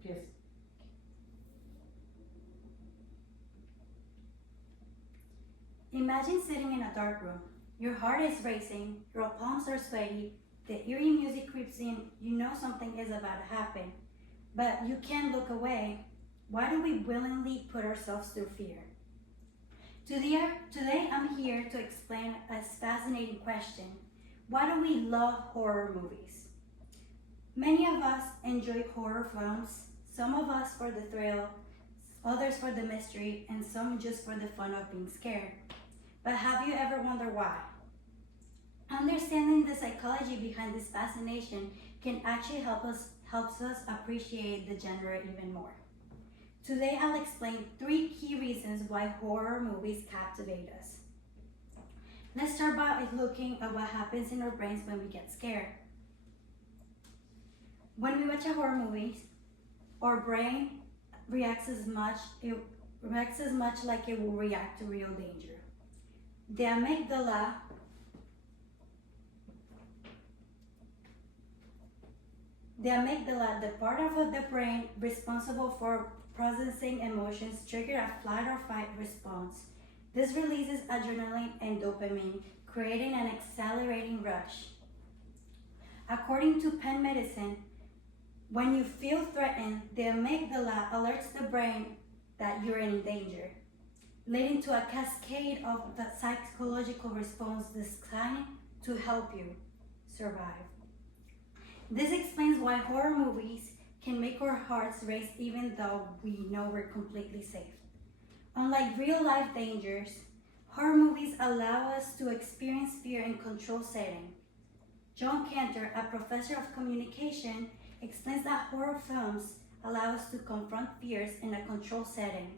Empieza. Imagine sitting in a dark room. Your heart is racing, your palms are sweaty, the eerie music creeps in, you know something is about to happen, but you can't look away. Why do we willingly put ourselves through fear? Today I'm here to explain a fascinating question. Why do we love horror movies? Many of us enjoy horror films, some of us for the thrill, others for the mystery, and some just for the fun of being scared. But have you ever wondered why? Understanding the psychology behind this fascination can actually helps us appreciate the genre even more. Today I'll explain 3 key reasons why horror movies captivate us. Let's start by looking at what happens in our brains when we get scared. When we watch a horror movie, our brain reacts as much like it will react to real danger. The amygdala the part of the brain responsible for processing emotions, trigger a flight or fight response. This releases adrenaline and dopamine, creating an accelerating rush. According to Penn Medicine, when you feel threatened, the amygdala alerts the brain that you're in danger, leading to a cascade of the psychological response designed to help you survive. This explains why horror movies can make our hearts race even though we know we're completely safe. Unlike real-life dangers, horror movies allow us to experience fear in controlled settings. John Cantor, a professor of communication, explains that horror films allow us to confront fears in a controlled setting,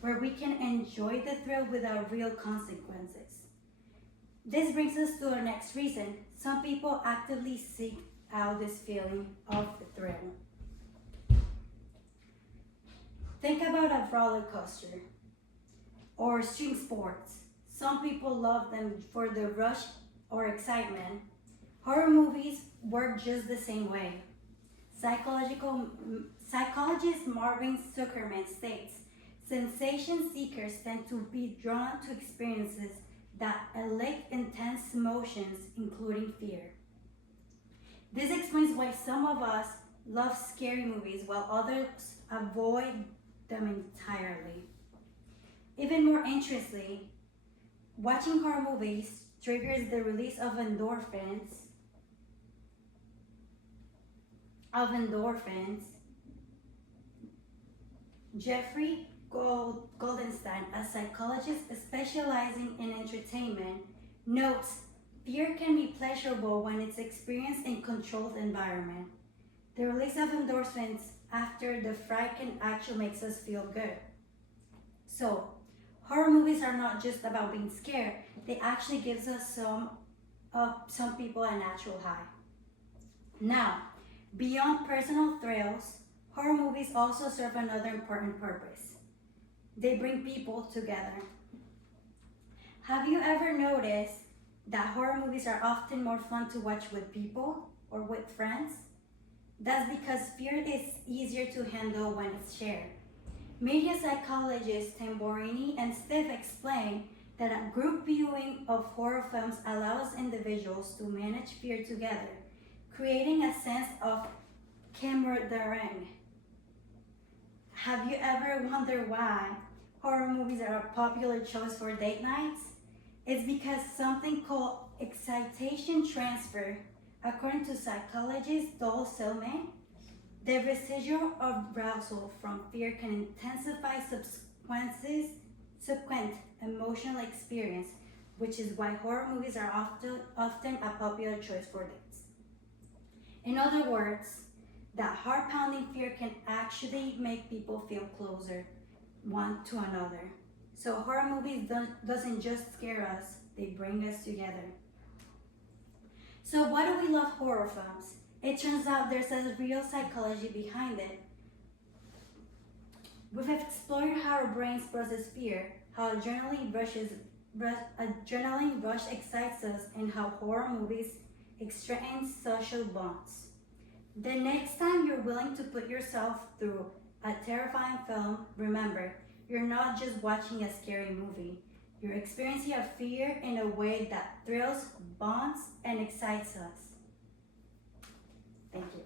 where we can enjoy the thrill without real consequences. This brings us to our next reason. Some people actively seek out this feeling of the thrill. Think about a roller coaster or extreme sports. Some people love them for the rush or excitement. Horror movies work just the same way. Psychologist Marvin Zuckerman states, sensation seekers tend to be drawn to experiences that elicit intense emotions, including fear. This explains why some of us love scary movies while others avoid them entirely. Even more interestingly, watching horror movies triggers the release of endorphins. Jeffrey Goldenstein, a psychologist specializing in entertainment, notes fear can be pleasurable when it's experienced in controlled environment. The release of endorphins after the fright can actually makes us feel good. So, horror movies are not just about being scared, they actually gives us some people a natural high. Now, beyond personal thrills, horror movies also serve another important purpose. They bring people together. Have you ever noticed that horror movies are often more fun to watch with people or with friends? That's because fear is easier to handle when it's shared. Media psychologists Tamborini and Steve explain that a group viewing of horror films allows individuals to manage fear together, creating a sense of camaraderie. Have you ever wondered why horror movies are a popular choice for date nights? It's because something called excitation transfer, according to psychologist Dole Silman, the residual arousal from fear can intensify subsequent emotional experience, which is why horror movies are often a popular choice for dates. In other words, that heart-pounding fear can actually make people feel closer one to another. So horror movies doesn't just scare us, they bring us together. So why do we love horror films? It turns out there's a real psychology behind it. We've explored how our brains process fear, how adrenaline rush excites us, and how horror movies strengthen social bonds. The next time you're willing to put yourself through a terrifying film, remember, you're not just watching a scary movie. You're experiencing a fear in a way that thrills, bonds, and excites us. Thank you.